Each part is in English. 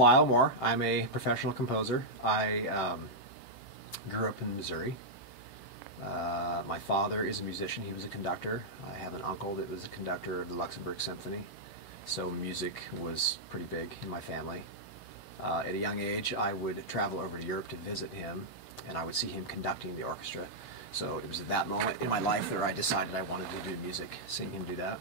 Lisle Moore. I'm a professional composer. I grew up in Missouri. My father is a musician. He was a conductor. I have an uncle that was a conductor of the Luxembourg Symphony. So music was pretty big in my family. At a young age, I would travel over to Europe to visit him, and I would see him conducting the orchestra. So it was at that moment in my life that I decided I wanted to do music, seeing him do that.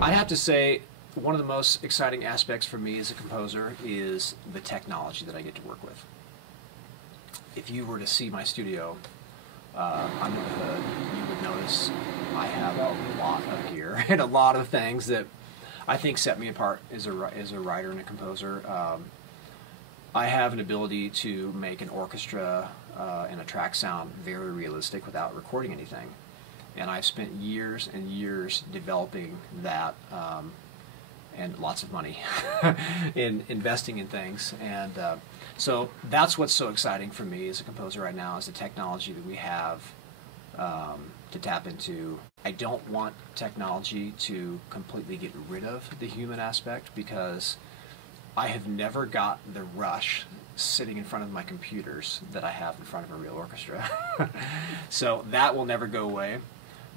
I have to say, one of the most exciting aspects for me as a composer is the technology that I get to work with. If you were to see my studio under the hood, you would notice I have a lot of gear and a lot of things that I think set me apart as a writer and a composer. I have an ability to make an orchestra and a track sound very realistic without recording anything. And I've spent years and years developing that, and lots of money in investing in things. And so that's what's so exciting for me as a composer right now, is the technology that we have to tap into. I don't want technology to completely get rid of the human aspect, because I have never got the rush sitting in front of my computers that I have in front of a real orchestra. So that will never go away.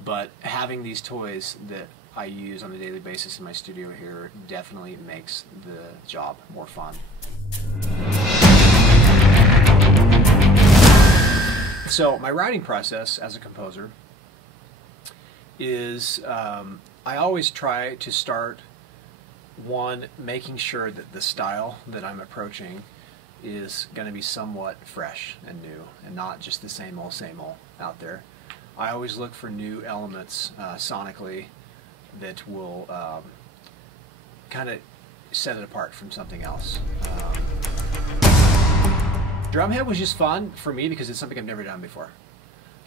But having these toys that I use on a daily basis in my studio here definitely makes the job more fun. So my writing process as a composer is I always try to start, one, making sure that the style that I'm approaching is going to be somewhat fresh and new and not just the same old out there. I always look for new elements sonically that will kind of set it apart from something else. Drumhead was just fun for me because it's something I've never done before.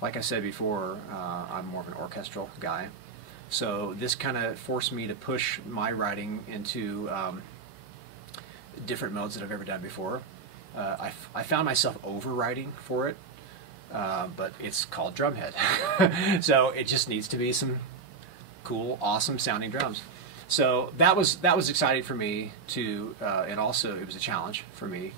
Like I said before, I'm more of an orchestral guy. So this kind of forced me to push my writing into different modes that I've ever done before. I found myself over-writing for it. But it's called Drumhead. So it just needs to be some cool, awesome sounding drums. So that was exciting for me to, and also it was a challenge for me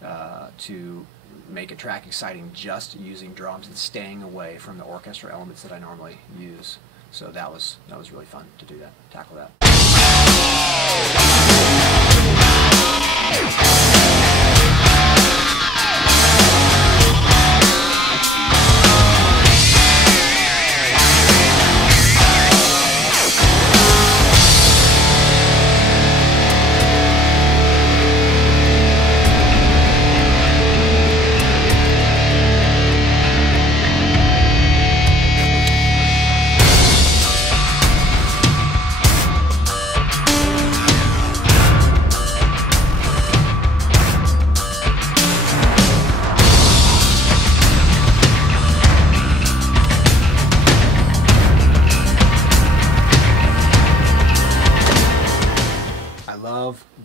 to make a track exciting just using drums and staying away from the orchestral elements that I normally use. So that was really fun to do that, tackle that.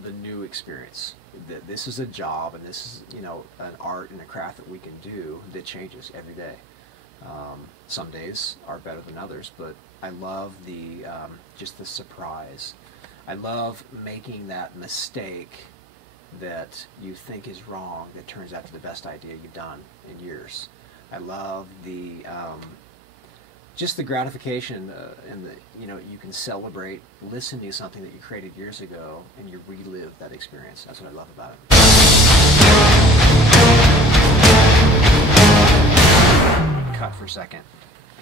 The new experience. This is a job, and this is, you know, an art and a craft that we can do that changes every day. Some days are better than others, but I love the just the surprise. I love making that mistake that you think is wrong that turns out to be the best idea you've done in years. I love the just the gratification and the, you know, you can celebrate listening to something that you created years ago and you relive that experience. That's what I love about it. Cut for a second.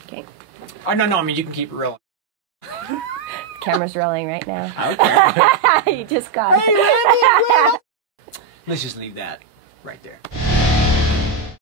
Okay. Oh, no, I mean, you can keep it rolling. Camera's rolling right now. Okay. You just got it. Let's just leave that right there.